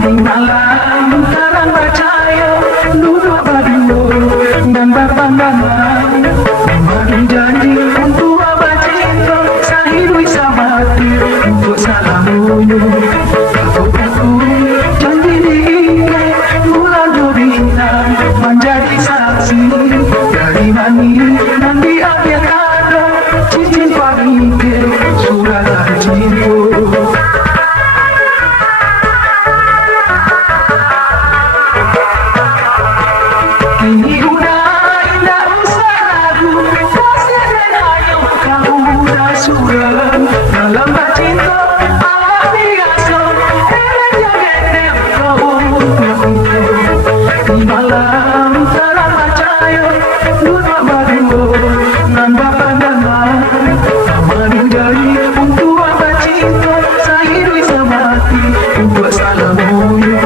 Di malam terang bercahaya, duduk berdua dan berpandangan, memberi janji untuk abad cinta, sahidui samati untuk salamunya. Aku janji diingat bulan bintang menjadi saksi dari mani dan diambil kado cincin pagi surat cinta. Ini udah indah usah ragu, kasih dan ayo kamu udah suram dalam cinta Allah biasa, eloknya gendeng kau. Di malam terang percaya, duduk berdua nan berpandangan, aman jadi untuk abad cinta, sahidui semati untuk salamunya.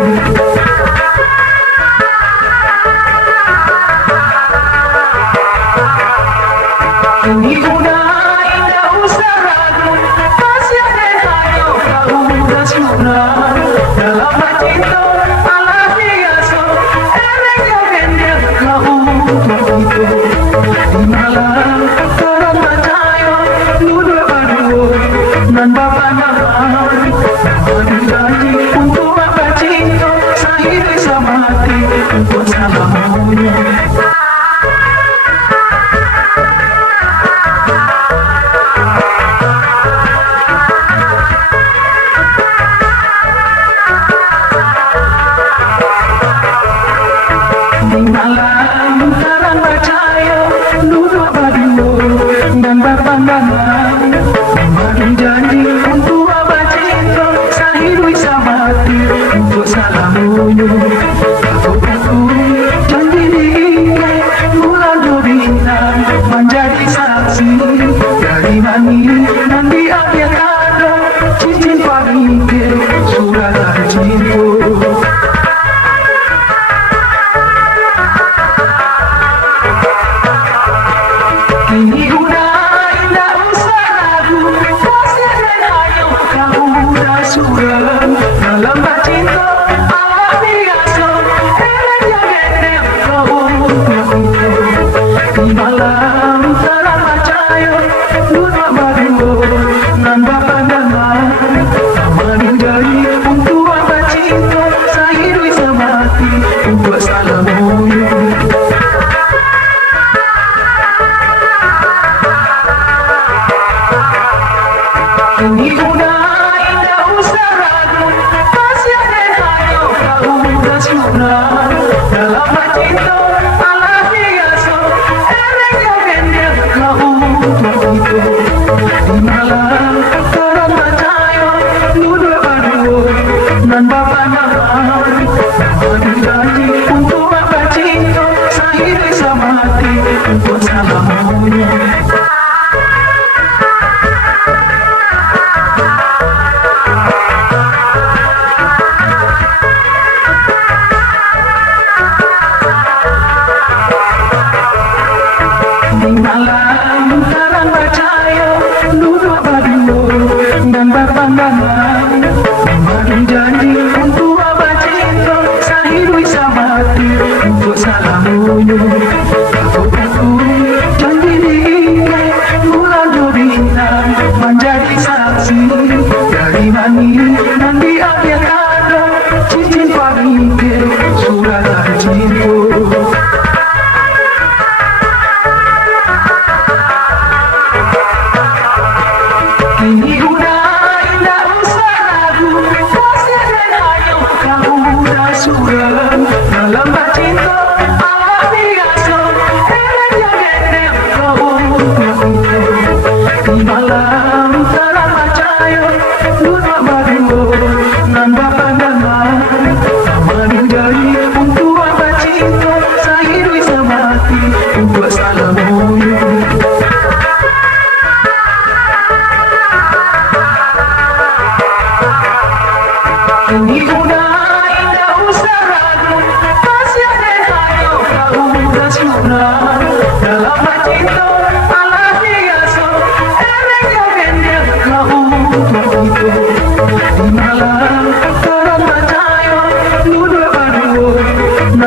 Ini udah indah usah ragu, kasih dan ayo kau udah suram dalam cinta Allah biasa, eloknya gendeng kau. Di malam terang percaya, duduk berdua nan berpandangan, aman janji untuk abad cinta, sahidui semati untuk salamunya. Di malam terang percaya, duduk berdua dan berpandangan, memberi janji untuk abad cinta, sahidui samati untuk salamunya. Aku janji diingat bulan bintang menjadi saksi dari mani dan diambil kado cincin pagi surat cinta. Ini udah indah usah ragu, kasih dan ayo kamu udah suram dalam cinta Allah biasa, eloknya gendeng kau. Di malam terang percaya, duduk berdua nan berpandangan, aman jadi untuk abad cinta, sahidui semati untuk salamunya. Ini udah indah usah ragu, kasih dan ayo kau udah suram dalam cinta Allah biasa, eloknya gendeng kau. Di malam terang percaya, duduk berdua nan berpandangan, memberi janji untuk abad cinta, sahidui semati untuk salamunya. Di malam terang percaya, duduk berdua dan berpandangan, memberi janji untuk abad cinta, sahidui samati untuk salamunya. Aku janji diingat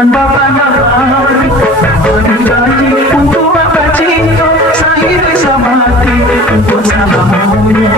dan Bapak Nahar berjanji untuk Bapak cinta, saya bisa mati untuk salamunya.